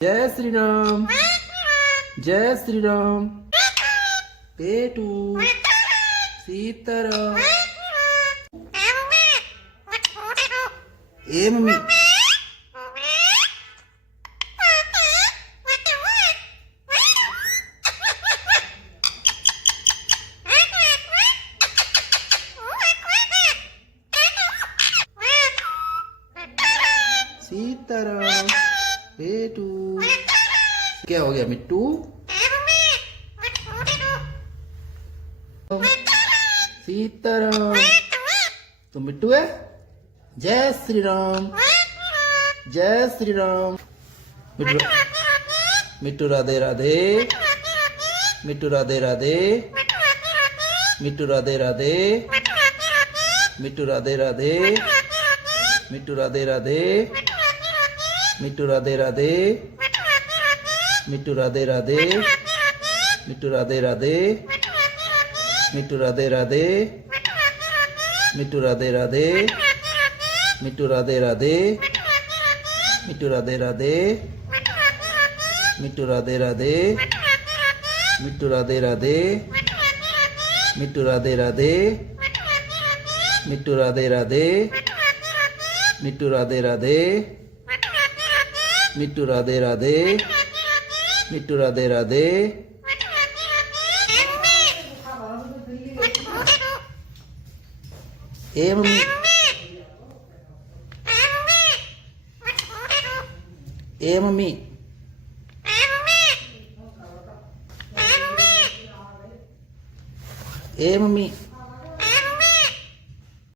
जय श्री राम, जय श्री राम। पेटू, सीताराम। ए मम्मी, सीताराम। पेटू, क्या हो गया मिट्टू? सीताराम, तो मिट्टू है। जय श्री राम, जय श्री राम। मिट्टू, मिट्टू राधे राधे, मिट्टू राधे राधे, मिट्टू राधे राधे, मिट्टू राधे राधे, मिट्टू राधे राधे, मिट्टू राधे राधे, मिट्टू राधे राधे, मिट्टू राधे राधे, मिट्टू राधे राधे, मिट्टू राधे राधे, मिट्टू राधे राधे, मिट्टू राधे राधे, मिट्टू राधे राधे, मिट्टू राधे राधे, मिट्टू राधे राधे, मिट्टू राधे राधे, मिट्टू राधे राधे, मिट्टू राधे राधे, मिट्टू राधे राधे। ए मम्मी, ए मम्मी, ए मम्मी।